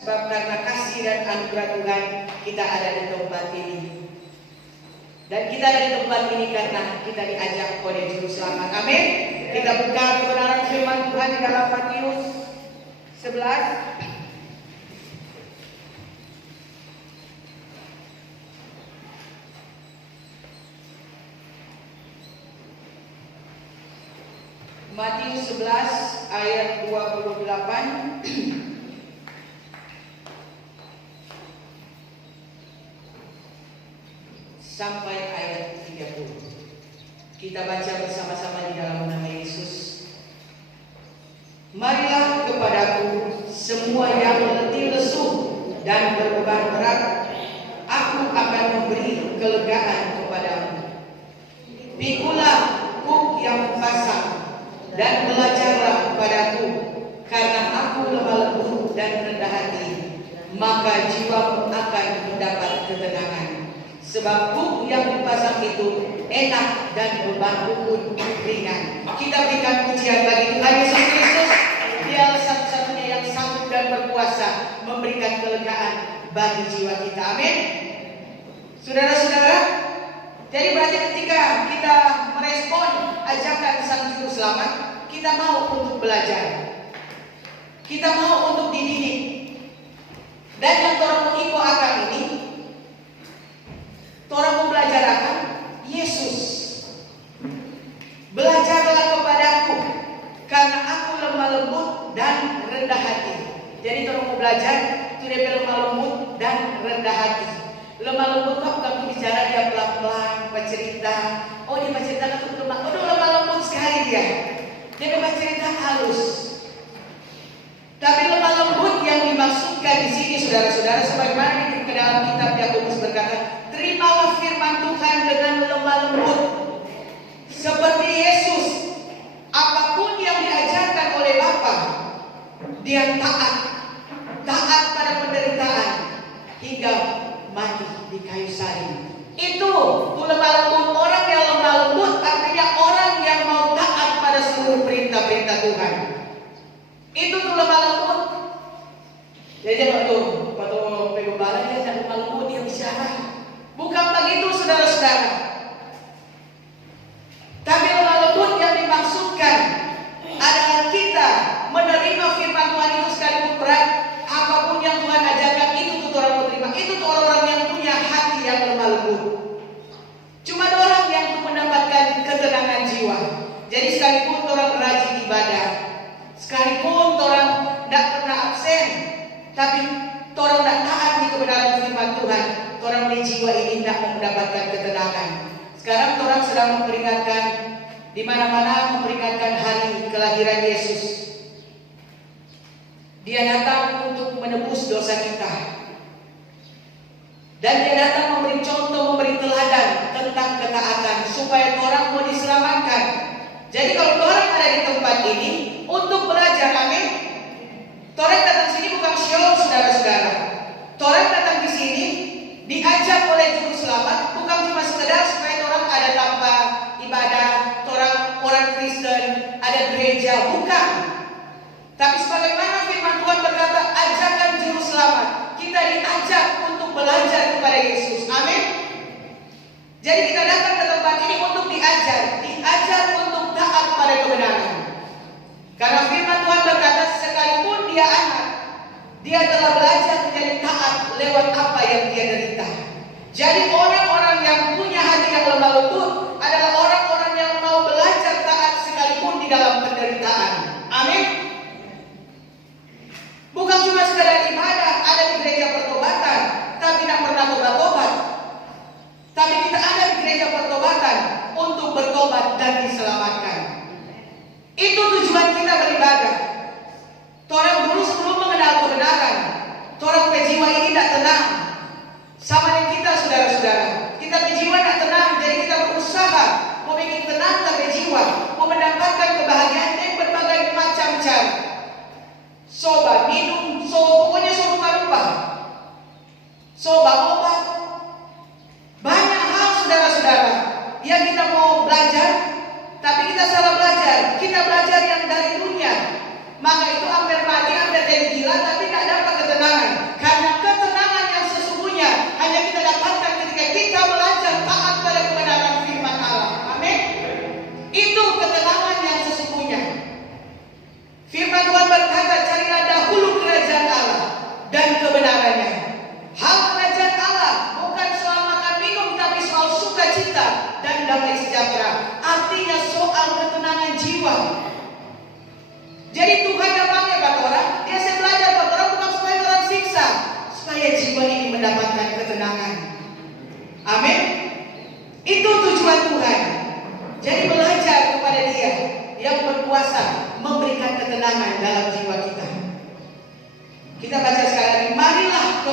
Sebab karena kasih dan anugerah Tuhan kita ada di tempat ini. Dan kita ada di tempat ini karena kita diajak oleh Juru Selamat. Amin. Kita buka kebenaran firman Tuhan di dalam Matius 11. Matius 11 ayat 28 sampai ayat 30. Kita baca bersama-sama di dalam nama Yesus. Marilah kepadaku semua yang letih lesu dan berbeban berat, aku akan memberi kelegaan kepadamu. Pikulah kuk yang pasang dan belajarlah kepadaku, karena aku lemah lembut dan rendah hati, maka jiwamu akan mendapat ketenangan. Sebab kuk yang dipasang itu enak dan bebanku pun ringan. Kita berikan pujian bagi Tuhan Yesus Kristus. Dia satu-satunya yang sanggup dan berkuasa memberikan kelegaan bagi jiwa kita. Amin. Saudara-saudara, jadi berarti ketika kita merespon ajakan Sang Juru Selamat, kita mau untuk belajar, kita mau untuk dididik. Dan yang orang mengiku akan ini, orang mau belajar akan Yesus. Belajarlah kepadaku, karena aku lemah lembut dan rendah hati. Jadi orang mau belajar itu dia lemah lembut dan rendah hati. Lemah lembut kok bukan bicara dia pelan-pelan, bercerita. Oh dia bercerita itu lemah, lemah lembut sekali dia. Dia bercerita halus. Tapi lemah lembut yang dimaksudkan di sini, saudara-saudara, sebagaimana di dalam kitab Yakobus berkata, terimalah firman Tuhan dengan lemah lembut, seperti Yesus. Apapun yang diajarkan oleh Bapa, dia taat pada penderitaan hingga mati di kayu salib. Itu lemah lembut. Orang yang lemah lembut artinya orang yang mau taat pada seluruh perintah-perintah Tuhan. Itu lemah lembut. Jadi waktu pegembala dia tidak lemah lembut, dia bicara. Bukan begitu, saudara-saudara. Tapi lemah lembut yang dimaksudkan adalah kita menerima firman Tuhan itu sekalipun berat. Apapun yang Tuhan ajarkan itu tuh orang menerima. Itu tuh orang-orang yang punya hati yang lemah lembut. Cuma orang yang tuh mendapatkan ketenangan jiwa. Jadi sekalipun orang rajin ibadah, sekalipun orang tidak pernah absen, tapi orang tidak taat di kebenaran firman Tuhan, orang di jiwa ini tidak mendapatkan ketenangan. Sekarang orang sedang memperingatkan di mana-mana, memperingatkan hari kelahiran Yesus. Dia datang untuk menebus dosa kita. Dan dia datang memberi contoh, memberi teladan tentang ketaatan supaya orang mau diselamatkan. Jadi kalau orang ada di tempat ini untuk belajar, amin. Orang datang sini bukan show, saudara-saudara. Orang datang di sini diajak oleh Juru Selamat bukan cuma sekedar supaya orang ada tanpa ibadah, orang Kristen ada gereja, bukan. Tapi sebagaimana firman Tuhan berkata, ajakan Juru Selamat, kita diajak untuk belajar kepada Yesus. Amin. Jadi kita datang ke tempat ini untuk diajar untuk taat pada kebenaran. Karena firman Tuhan berkata, sekalipun dia anak, dia telah belajar menjadi taat lewat apa yang dia derita. Jadi orang-orang yang punya hati yang lemah lembut adalah orang-orang yang mau belajar taat sekalipun di dalam penderitaan. Amin. Bukan cuma sekedar ibadah, ada di gereja pertobatan, tapi tidak pernah tobat-tobat. Tapi kita ada di gereja pertobatan untuk bertobat dan diselamatkan. Itu tujuan kita beribadah. Orang dulu sebelum mengenal kebenaran, orang pejiwa ini tidak tenang. Sama dengan kita, saudara-saudara. Kita pejiwa tidak tenang, jadi kita berusaha mau bikin tenang tapi jiwa, mau mendapatkan kebahagiaan dengan berbagai macam cara. Soba minum, pokoknya rupa-rupa. Soba obat. Banyak hal, saudara-saudara, yang kita mau belajar, tapi kita salah belajar. Kita belajar yang dari dunia. Maka itu hampir mati, hampir jadi gila, tapi tidak dapat ketenangan.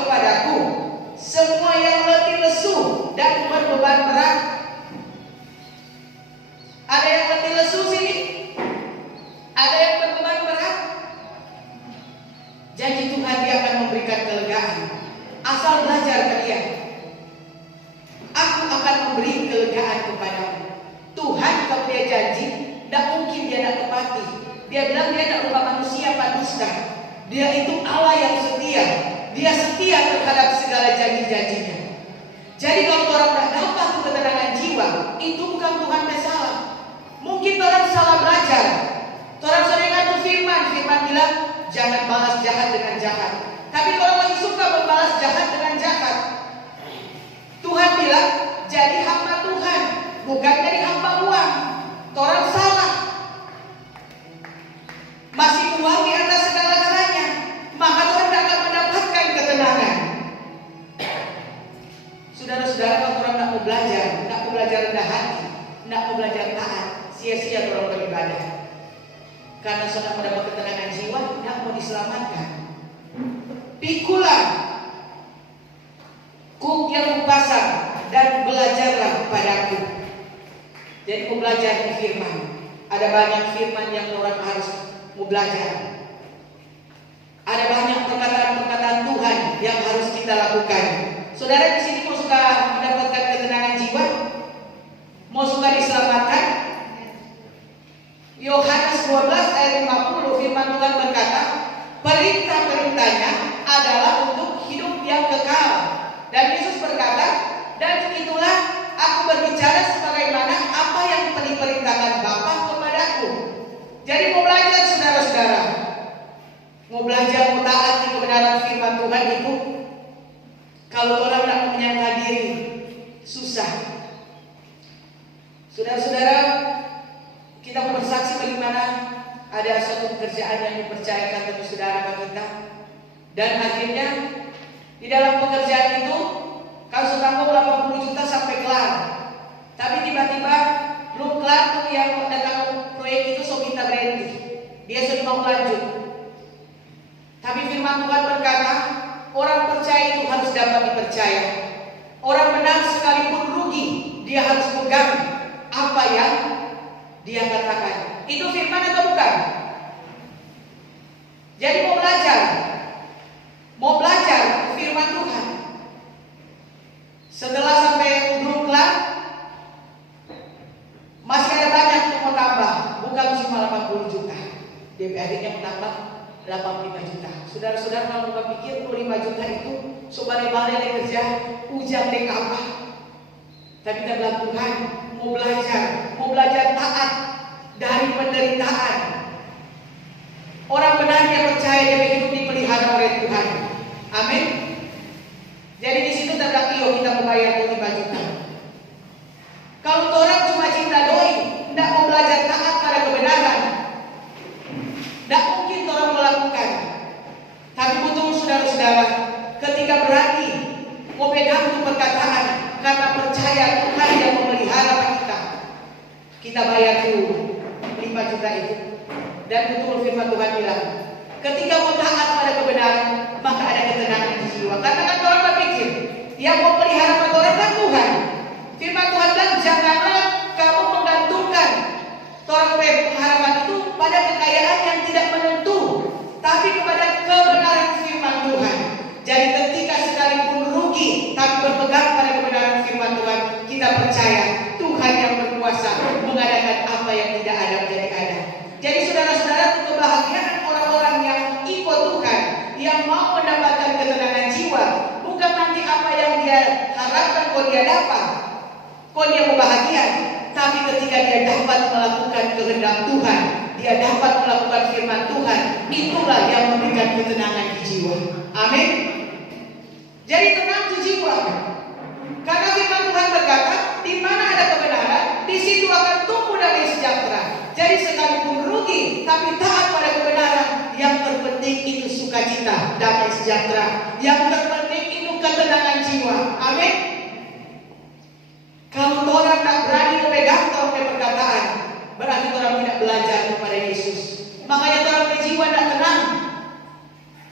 kepadaku, semua yang letih lesu dan berbeban berat. Ada yang letih lesu sini? Ada yang berbeban berat? Janji Tuhan dia akan memberikan kelegaan. Asal belajar ke dia. Aku akan memberi kelegaan kepadamu. Tuhan kalau dia janji, tidak mungkin dia tidak tepati. Dia bilang dia tidak lupa manusia dusta. Dia itu Allah yang setia. Dia setia terhadap segala janji-janjinya. Jadi kalau orang tidak dapat ketenangan jiwa, itu bukan Tuhan yang salah. Mungkin orang salah belajar. Orang sering ngatur firman bilang jangan balas jahat dengan jahat. Tapi kalau masih suka membalas jahat dengan jahat, Tuhan bilang jadi hamba Tuhan, bukan jadi hamba uang. Orang salah. Masih uang di atas segala-galanya, maka Tuhan tidak akan mendapatkan ketenangan. Saudara-saudara, kalau orang tidak mau belajar rendah hati, tidak mau belajar taat, sia-sia orang beribadah. Karena sudah mendapat ketenangan jiwa, tidak mau diselamatkan. Pikulah kuk yang kupasang dan belajarlah kepadaku. Jadi mau belajar di firman. Ada banyak firman yang orang harus mau belajar. Ada banyak perkataan-perkataan Tuhan yang harus kita lakukan. Saudara di sini mau suka mendapatkan ketenangan jiwa? Mau suka diselamatkan? Yohanes 12 ayat 50 firman Tuhan berkata, perintah-perintahnya adalah untuk hidup yang kekal. Dan Yesus berkata, dan itulah aku berbicara sebagaimana apa yang diperintahkan Bapa kepadaku. Jadi mau belajar saudara-saudara, mau belajar mau taat di kebenaran firman Tuhan itu, kalau orang tidak menyangka diri, susah. Saudara-saudara, kita bersaksi bagaimana ada suatu pekerjaan yang dipercayakan kepada saudara kita, dan akhirnya di dalam pekerjaan itu kalau sudah mau 80 juta sampai kelar, tapi tiba-tiba belum kelar tuh yang datang proyek itu so minta berhenti, dia sudah mau lanjut. Tapi firman Tuhan berkata, orang percaya itu harus dapat dipercaya. Orang benar sekalipun rugi, dia harus pegang apa yang dia katakan. Itu firman atau bukan? Jadi mau belajar firman Tuhan. Setelah sampai belum kelar, masih ada banyak yang mau tambah, bukan cuma 80 juta. DP akhirnya mau tambah 85 juta. Saudara-saudara kalau bukan pikir 25 juta itu sobare-bare kerja ujang dek apa. Tapi kita bilang Tuhan mau belajar taat dari penderitaan. Orang benar yang percaya dia hidup dipelihara oleh Tuhan. Amin. Jadi di situ terdapat kita membayar 25 juta. Kalau orang cuma cinta doi, tidak mau belajar taat pada kebenaran, tidak mungkin orang melakukan. Tapi butuh saudara-saudara, ketika berani mau pegang itu perkataan, karena percaya Tuhan yang memelihara kita, kita bayar dulu 5 juta itu. Dan betul firman Tuhan bilang, ketika mau taat pada kebenaran, maka ada ketenangan di jiwa. Karena kan orang berpikir, yang mau pelihara orang kan Tuhan. Firman Tuhan bilang, janganlah kamu menggantungkan orang pengharapan itu pada kekayaan yang tidak menentu, tapi kepada kebenaran firman Tuhan. Jadi ketika sekalipun rugi, tapi berpegang pada kebenaran firman Tuhan, kita percaya Tuhan yang berkuasa mengadakan apa yang tidak ada menjadi ada. Jadi saudara-saudara, kebahagiaan orang-orang yang ikut Tuhan, yang mau mendapatkan ketenangan jiwa, bukan nanti apa yang dia harapkan kok dia dapat, kok dia mau bahagia, tapi ketika dia dapat melakukan kehendak Tuhan, dia dapat melakukan firman Tuhan, itulah yang memberikan ketenangan di jiwa. Amin. Jadi tenang di jiwa, karena firman Tuhan berkata, di mana ada kebenaran, di situ akan tumbuh damai sejahtera. Jadi sekalipun rugi, tapi taat pada kebenaran. Yang terpenting itu sukacita, damai sejahtera. Yang terpenting itu ketenangan jiwa. Amin. Kalau orang tak berani memegang perkataan, berarti orang tidak belajar kepada Yesus. Makanya orang berjiwa tidak tenang.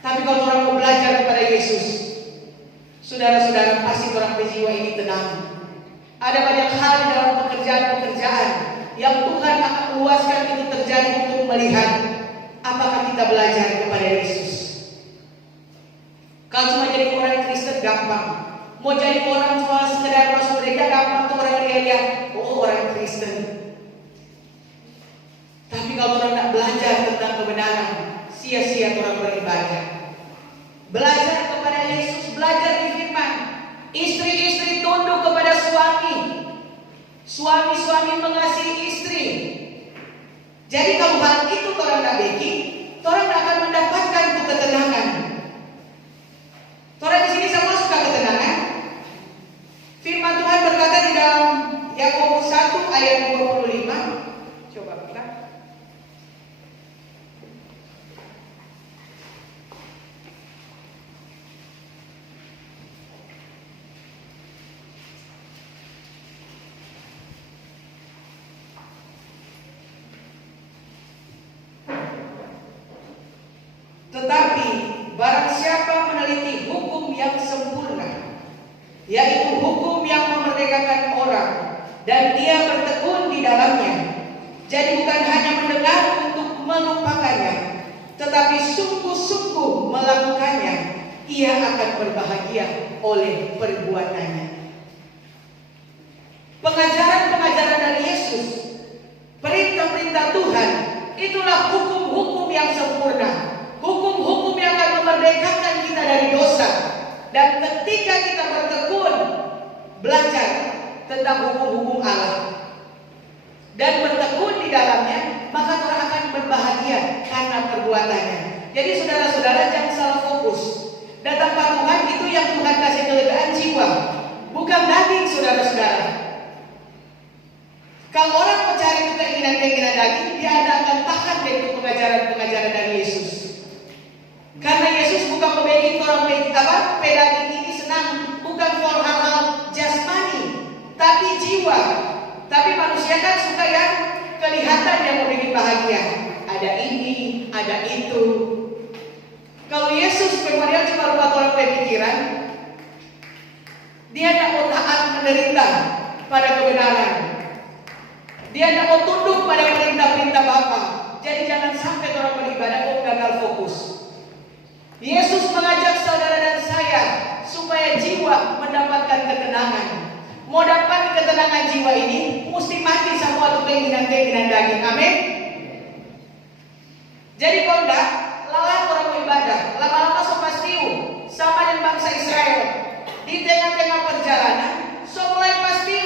Tapi kalau orang mau belajar kepada Yesus, Saudara-saudara, pasti orang berjiwa ini tenang. Ada banyak hal di dalam pekerjaan-pekerjaan yang Tuhan akan luaskan itu terjadi untuk melihat apakah kita belajar kepada Yesus. Kalau cuma jadi orang Kristen gampang, mau jadi orang cuma sekedar masuk gereja gampang tuh orang lihat, oh orang Kristen. Tapi kalau orang tidak belajar tentang kebenaran, sia-sia orang beribadah. Belajar kepada Yesus, belajar di firman. Istri-istri tunduk kepada suami, suami-suami mengasihi istri. Jadi kalau hal itu orang tidak bikin, orang akan mendapatkan itu ketenangan. Orang di sini sama suka ketenangan. Firman Tuhan berkata di dalam Yakobus 1 ayat 25. Coba buka. Tetapi barang siapa meneliti hukum yang sempurna, yaitu hukum yang memerdekakan orang, dan dia bertekun di dalamnya, jadi bukan hanya mendengar untuk melupakannya, tetapi sungguh-sungguh melakukannya, ia akan berbahagia oleh perbuatannya. Pengajaran-pengajaran dari Yesus, perintah-perintah Tuhan, itulah hukum-hukum yang sempurna. Hukum-hukum yang akan memerdekakan kita dari dosa. Dan ketika kita bertekun belajar tentang hukum-hukum Allah dan bertekun di dalamnya, maka kita akan berbahagia karena perbuatannya. Jadi saudara-saudara jangan salah fokus. Datang Pak Tuhan itu yang Tuhan kasih kelegaan jiwa, bukan daging saudara-saudara. Kalau orang mencari keinginan-keinginan daging, dia akan tahan dari pengajaran-pengajaran dari Yesus. Karena Yesus bukan membuat orang pedaging ini senang, bukan for hal-hal jasmani, tapi jiwa. Tapi manusia kan suka yang kelihatan yang membuat bahagia. Ada ini, ada itu. Kalau Yesus kemudian cuma buat orang pemikiran, dia tidak mau taat menderita pada kebenaran. Dia tidak mau tunduk pada perintah-perintah Bapa. Jadi jangan sampai orang beribadah kok gagal fokus. Yesus mengajak saudara dan saya supaya jiwa mendapatkan ketenangan. Mau dapat ketenangan jiwa ini, mesti mati semua tuh keinginan-keinginan daging. Amin. Jadi kalau enggak, lawan orang beribadah, lama-lama so pasti sama dengan bangsa Israel. Di tengah-tengah perjalanan, so mulai pasti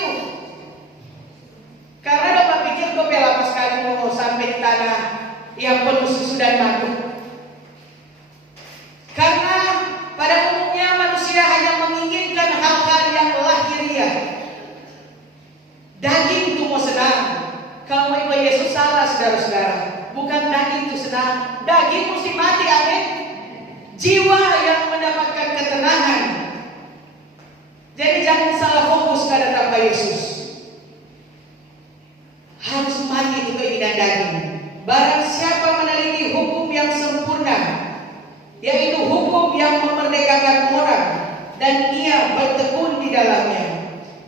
karena dapat pikir gue lama sekali mau sampai di tanah yang penuh susu dan madu. Karena pada umumnya manusia hanya menginginkan hal-hal yang lahiriah. Daging itu mau senang. Kalau mau ikut Yesus salah saudara-saudara. Bukan daging itu senang. Daging mesti mati, amin. Jiwa yang mendapatkan ketenangan. Jadi jangan salah fokus pada tanpa Yesus. Harus mati itu keinginan daging. Barang siapa meneliti hukum yang sempurna, yaitu hukum yang memerdekakan orang, dan ia bertekun di dalamnya.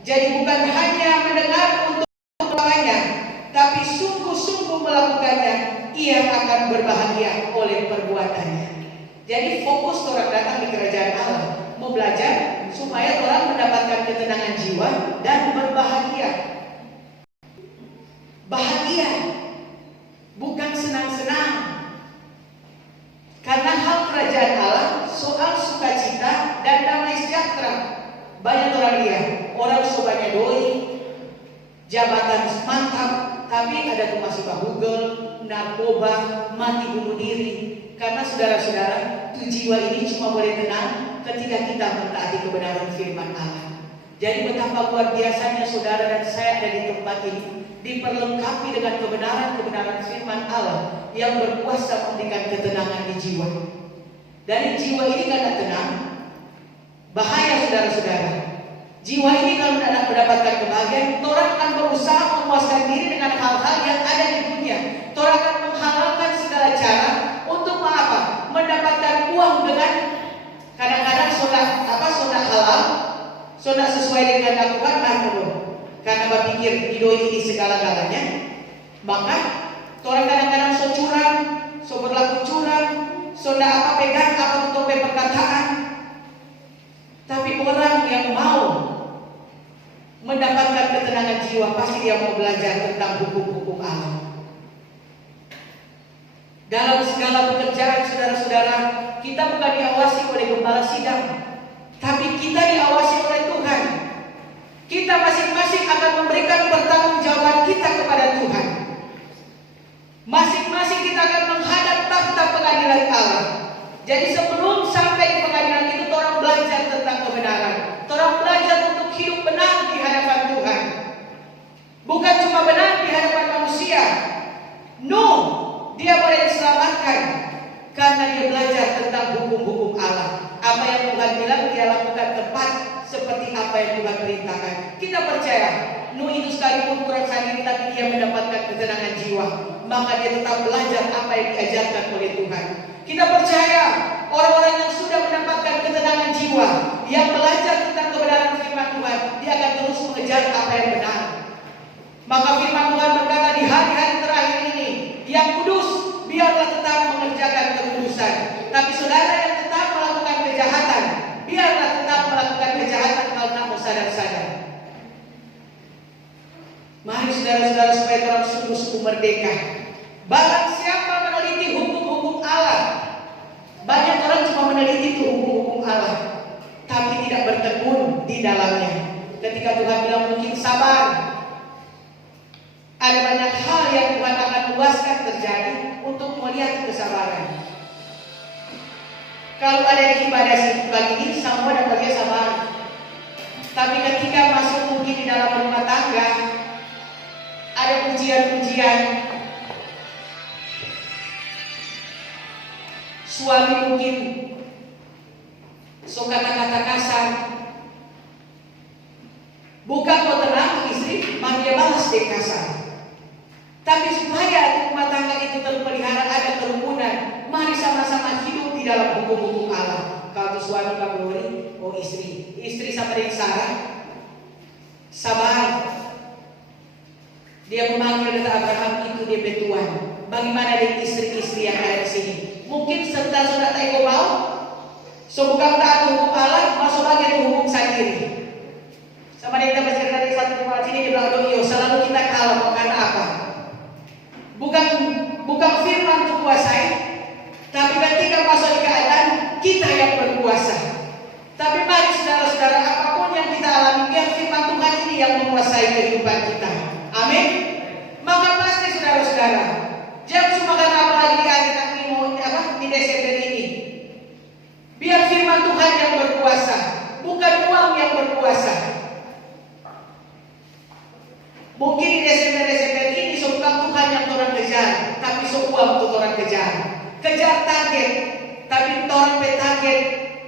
Jadi bukan hanya mendengar untuk melakukannya, tapi sungguh-sungguh melakukannya, ia akan berbahagia oleh perbuatannya. Jadi fokus orang datang di kerajaan Allah, mau belajar supaya orang mendapatkan ketenangan jiwa dan berbahagia. Bahagia, bukan senang-senang. Karena hal kerajaan Allah soal sukacita dan damai sejahtera. Banyak orang lihat, orang sobatnya doi, jabatan mantap, tapi ada tuh masih bahugel, narkoba, mati bunuh diri. Karena saudara-saudara, tuh jiwa ini cuma boleh tenang ketika kita mentaati kebenaran firman Allah. Jadi betapa luar biasanya saudara dan saya ada di tempat ini, diperlengkapi dengan kebenaran-kebenaran firman Allah yang berkuasa memberikan ketenangan di jiwa. Dari jiwa ini karena tenang, bahaya saudara-saudara. Jiwa ini kalau tidak mendapatkan kebahagiaan, orang akan berusaha memuaskan diri dengan hal-hal yang ada di dunia. Orang akan menghalalkan segala cara untuk apa? Mendapatkan uang dengan kadang-kadang soda halal, dilakukan belum. Karena berpikir hidup ini segala-galanya, maka orang kadang-kadang so curang, so berlaku curang, so ndak apa pegang apa tutup perkataan. Tapi orang yang mau mendapatkan ketenangan jiwa pasti dia mau belajar tentang hukum-hukum Allah. Dalam segala pekerjaan saudara-saudara, kita bukan diawasi oleh gembala sidang, tapi kita diawasi oleh Tuhan. Kita masing-masing akan memberikan pertanggungjawaban kita kepada Tuhan. Masing-masing kita akan menghadap takhta pengadilan Allah. Jadi sebelum sampai di pengadilan itu, orang belajar tentang kebenaran. Orang belajar untuk hidup benar di hadapan Tuhan. Bukan cuma benar di hadapan manusia. Dia boleh diselamatkan karena dia belajar tentang hukum-hukum Allah. Apa yang Tuhan bilang dia lakukan tepat seperti apa yang Tuhan perintahkan. Kita percaya itu sekalipun kurang sendiri, tapi dia mendapatkan ketenangan jiwa. Maka dia tetap belajar apa yang diajarkan oleh Tuhan. Kita percaya orang-orang yang sudah mendapatkan ketenangan jiwa, yang belajar tentang kebenaran firman Tuhan, dia akan terus mengejar apa yang benar. Maka firman Tuhan berkata di hari-hari terakhir ini, yang kudus biarlah tetap mengerjakan kekudusan. Tapi saudara yang tetap melakukan kejahatan, biarlah tetap melakukan kejahatan kalau tak mau sadar-sadar. Mari saudara-saudara supaya orang sungguh-sungguh merdeka. Barang siapa meneliti hukum-hukum Allah. Banyak orang cuma meneliti itu hukum-hukum Allah, tapi tidak bertekun di dalamnya. Ketika Tuhan bilang mungkin sabar, ada banyak hal yang Tuhan akan luaskan terjadi untuk melihat kesabaran. Kalau ada di ibadah bagi ini semua dan bagi sabar. Tapi ketika masuk mungkin di dalam rumah tangga, ada pujian-pujian, suami mungkin so kata-kata kasar, bukan mau tenang istri, maka dia balas dia kasar. Tapi supaya rumah tangga itu terpelihara, ada kerukunan, mari sama-sama hidup di dalam hukum-hukum Allah. Kalau suami kamu istri sama dengan Sarah, sabar. Dia memanggil kata Abraham itu dia betuan. Bagaimana dengan istri-istri yang ada di sini? Mungkin serta sudah tak mau, so bukan taat hukum Allah, masuk lagi hukum sendiri. Sama dia kita bercerita dari satu tempat sini, dia bilang, selalu kita kalah karena apa? Bukan firman untuk kuasai, tapi ketika masuk di keadaan kita yang berkuasa. Tapi mari saudara-saudara, apapun yang kita alami, biar firman Tuhan ini yang menguasai kehidupan kita. Amin. Maka pasti saudara-saudara, jangan cuma karena apa lagi di akhir di Desember ini. Biar firman Tuhan yang berkuasa, bukan uang yang berkuasa. Mungkin di Desember ini bukan Tuhan yang orang kejar, tapi uang untuk orang kejar. Kejar target, tapi orang target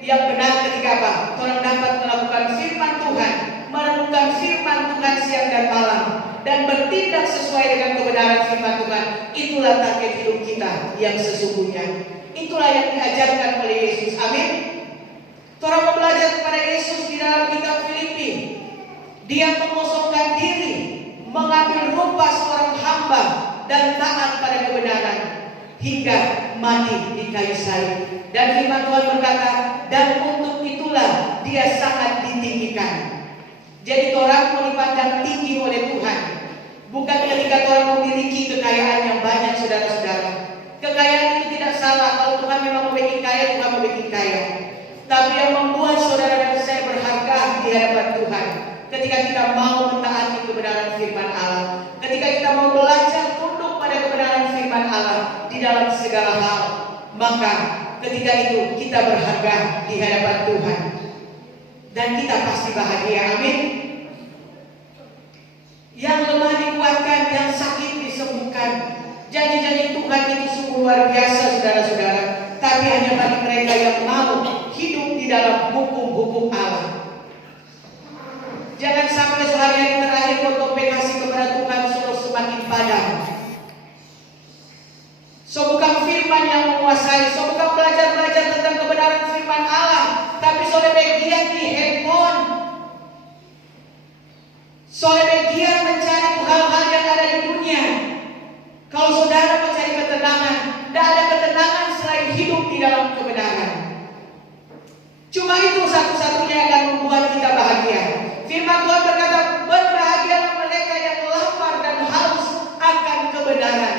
yang benar ketika apa? Orang dapat melakukan firman Tuhan, merenungkan firman Tuhan siang dan malam, dan bertindak sesuai dengan kebenaran firman Tuhan. Itulah target hidup kita yang sesungguhnya. Itulah yang diajarkan oleh Yesus. Amin. Orang belajar kepada Yesus di dalam kitab Filipi. Dia mengosongkan diri, mengambil rupa seorang hamba dan taat pada kebenaran hingga mati di kayu salib. Dan firman Tuhan berkata, dan untuk itulah dia sangat ditinggikan. Jadi orang mau dipandang tinggi oleh Tuhan, bukan ketika orang memiliki kekayaan yang banyak, saudara-saudara. Kekayaan itu tidak salah. Kalau Tuhan memang membuat kaya, Tuhan membuat kaya. Tapi yang membuat saudara dan saya berharga di hadapan Tuhan, ketika kita mau mentaati kebenaran firman Allah, ketika kita mau belajar tunduk pada kebenaran firman Allah di dalam segala hal, maka ketika itu kita berharga di hadapan Tuhan. Dan kita pasti bahagia. Amin. Yang lemah dikuatkan, yang sakit disembuhkan. Janji-janji Tuhan itu sungguh luar biasa, saudara-saudara. Tapi hanya bagi mereka yang mau hidup di dalam hukum-hukum Allah. Jangan sampai sehari-hari terakhir untuk kasih kepada Tuhan suruh semakin padam. So bukan firman yang menguasai, so bukan belajar-belajar tentang kebenaran firman Allah, tapi so lebih giat di handphone. Cuma itu satu-satunya yang akan membuat kita bahagia. Firman Tuhan berkata, berbahagialah mereka yang lapar dan haus akan kebenaran,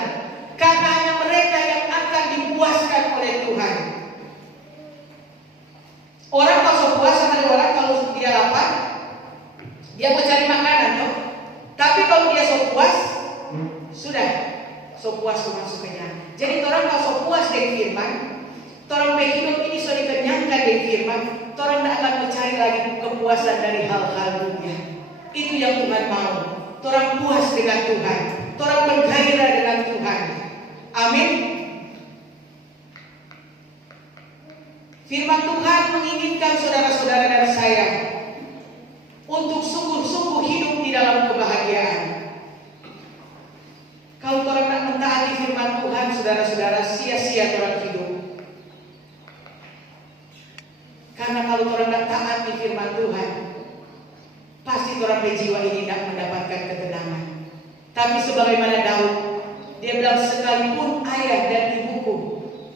karena hanya mereka yang akan dipuaskan oleh Tuhan. Orang kalau puas sama orang kalau dia lapar, dia mau cari makanan, no? Tapi kalau dia puas, sudah puas masuk kenyang. Jadi orang kalau puas dengan firman, orang hidup ini sudah dikenyangkan dengan firman, orang tidak akan mencari lagi kepuasan dari hal-hal dunia. Itu yang Tuhan mau. Orang puas dengan Tuhan, orang bergairah dengan Tuhan. Amin. Firman Tuhan menginginkan saudara-saudara dan saya untuk sungguh-sungguh hidup di dalam kebahagiaan. Kalau orang tak mentaati firman Tuhan, saudara-saudara, sia-sia orang hidup. Karena kalau orang tak taat di firman Tuhan, pasti orang berjiwa ini tidak mendapatkan ketenangan. Tapi sebagaimana Daud, dia bilang, sekalipun ayah dan ibuku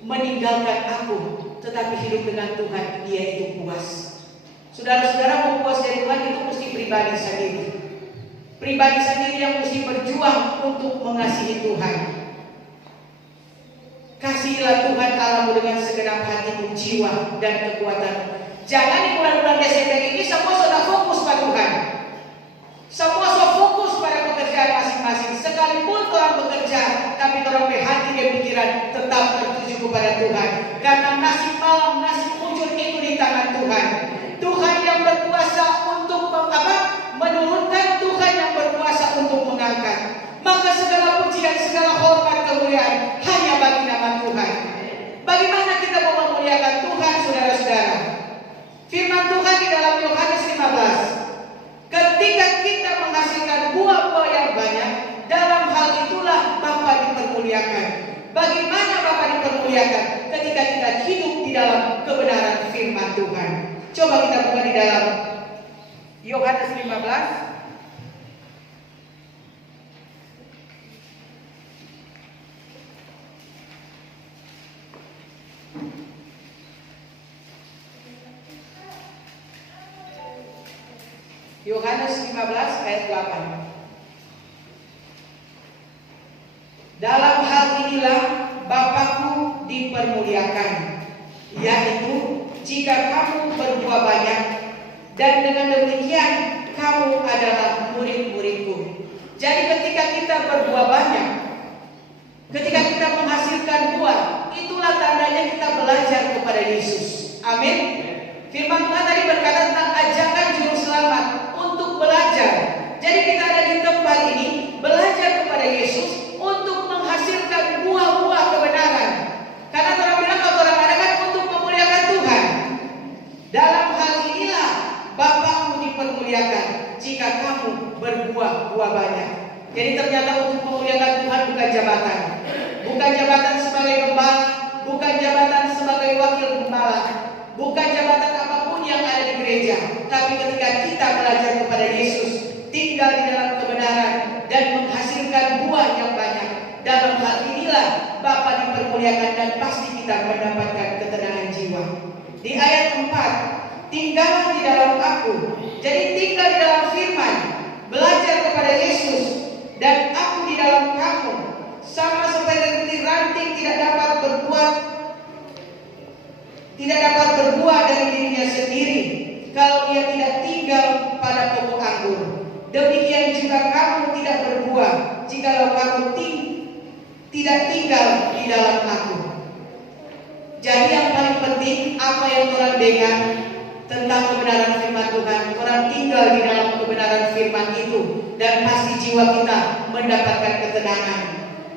meninggalkan aku, tetapi hidup dengan Tuhan, dia itu puas. Saudara-saudara, mau puas dari Tuhan itu mesti pribadi sendiri. Pribadi sendiri yang mesti berjuang untuk mengasihi Tuhan. Kasihilah Tuhan Allahmu dengan segenap hatimu, jiwa, dan kekuatan. Jangan di bulan-bulan Desember ini semua sudah fokus pada Tuhan. Semua sudah fokus pada pekerjaan masing-masing. Sekalipun orang bekerja, tapi orang berhati dan pikiran tetap tertuju kepada Tuhan. Karena nasib malam, nasib ujur itu di tangan Tuhan. Tuhan yang berkuasa untuk menurunkan, Tuhan yang berkuasa untuk mengangkat. Maka segala pujian, segala hormat, kemuliaan hanya bagi nama Tuhan. Bagaimana kita mau memuliakan Tuhan, saudara-saudara? Firman Tuhan di dalam Yohanes 15, ketika kita menghasilkan buah-buah yang banyak, dalam hal itulah Bapa dipermuliakan. Bagaimana Bapa dipermuliakan? Ketika kita hidup di dalam kebenaran firman Tuhan. Coba kita buka di dalam Yohanes 15. Yohanes 15 ayat 8. Dalam hal inilah Bapakku dipermuliakan, yaitu jika kamu berbuah banyak, dan dengan demikian kamu adalah murid-muridku. Jadi ketika kita berbuah banyak, ketika kita menghasilkan buah, itulah tandanya kita belajar kepada Yesus. Amin. Firman Tuhan tadi berkata tentang ajakan juru selamat untuk belajar. Jadi kita ada di tempat ini belajar kepada Yesus untuk menghasilkan buah-buah kebenaran. Karena orang bilang kalau orang ada kan untuk memuliakan Tuhan. Dalam hal inilah Bapakmu dipermuliakan jika kamu berbuah-buah banyak. Jadi ternyata untuk memuliakan Tuhan bukan jabatan. Bukan jabatan sebagai gembala, bukan jabatan sebagai wakil gembala, bukan jabatan apapun yang ada di gereja. Tapi ketika kita belajar kepada Yesus, tinggal di dalam kebenaran dan menghasilkan buah yang banyak, dalam hal inilah Bapa dipermuliakan dan pasti kita mendapatkan ketenangan jiwa. Di ayat 4, tinggallah di dalam aku. Jadi tinggal di dalam firman, belajar kepada Yesus, dan aku di dalam kamu. Sama seperti ranting tidak dapat berbuah dari dirinya sendiri kalau dia tidak tinggal pada pokok anggur. Demikian juga kamu tidak berbuah jikalau kamu tidak tinggal di dalam aku. Jadi yang paling penting apa yang orang dengar tentang kebenaran firman Tuhan, orang tinggal di dalam kebenaran firman itu, dan pasti jiwa kita mendapatkan ketenangan.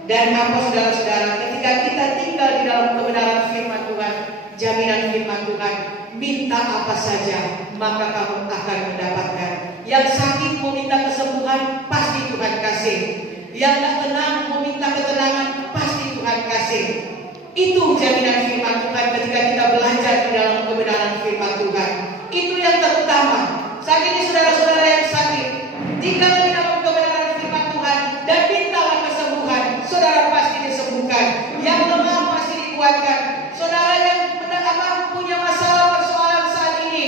Dan apa saudara-saudara, ketika kita tinggal di dalam kebenaran firman Tuhan, jaminan firman Tuhan, minta apa saja maka kamu akan mendapatkan. Yang sakit mau minta kesembuhan, pasti Tuhan kasih. Yang tak tenang mau minta ketenangan, pasti Tuhan kasih. Itu jaminan firman Tuhan ketika kita belajar di dalam kebenaran firman Tuhan. Itu yang terutama. Saat ini saudara-saudara yang sakit, tinggal di dalam kebenaran firman Tuhan dan mintalah kesembuhan, saudara pasti disembuhkan. Yang lemah pasti dikuatkan. Saudara yang punya masalah persoalan saat ini,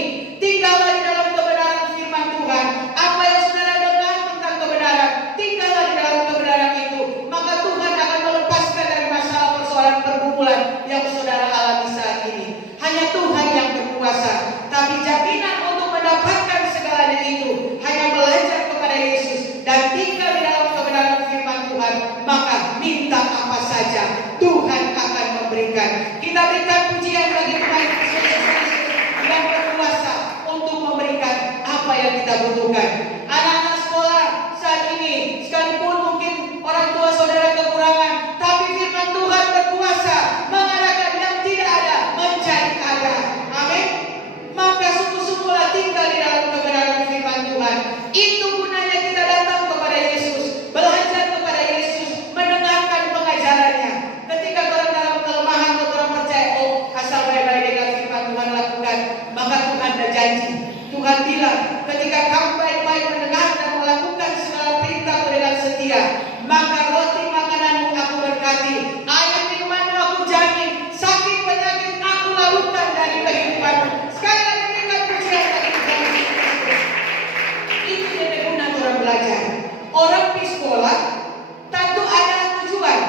kita butuhkan. Anak-anak sekolah saat ini, sekalipun mungkin orang tua saudara kekurangan, tapi firman Tuhan berkuasa mengadakan yang tidak ada menjadi ada. Amin. Maka sungguh-sungguhlah tinggal di dalam kebenaran firman Tuhan. Itu gunanya kita datang kepada Yesus, belajar kepada Yesus, mendengarkan pengajarannya. Ketika orang dalam kelemahan, orang percaya, oh asal baik-baik dengan firman Tuhan lakukan, maka Tuhan ada janji. Tuhan bilang, ketika kamu baik-baik mendengar dan melakukan segala perintahku dengan setia, maka roti makananmu aku berkati, air minumanmu aku jamin, sakit penyakit aku lalukan dari kehidupanmu. Sekali lagi berikan pujian bagi Tuhan. Itu yang guna orang belajar. Orang di sekolah tentu ada tujuan.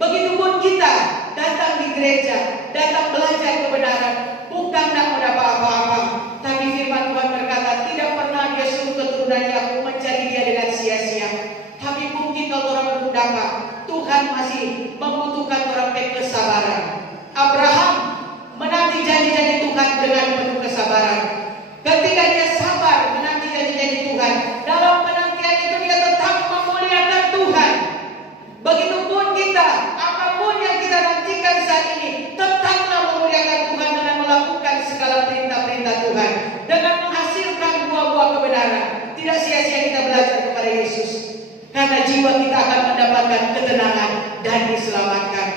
Begitupun kita datang di gereja, datang belajar kebenaran, bukan nak mendapat apa-apa. Tapi firman Tuhan berkata, tidak pernah dia suruh keturunannya aku mencari dia dengan sia-sia. Tapi mungkin kalau orang belum dapat, Tuhan masih membutuhkan orang yang kesabaran. Abraham menanti janji-janji Tuhan dengan penuh kesabaran. Ketika dia sabar menanti janji-janji Tuhan, dalam penantian itu dia tetap memuliakan Tuhan. Begitupun kita, apapun yang kita nantikan saat ini, tetaplah memuliakan Tuhan dengan melakukan segala perintah-perintah Tuhan, dengan menghasilkan buah-buah kebenaran. Tidak sia-sia kita belajar kepada Yesus, karena jiwa kita akan mendapatkan ketenangan dan diselamatkan.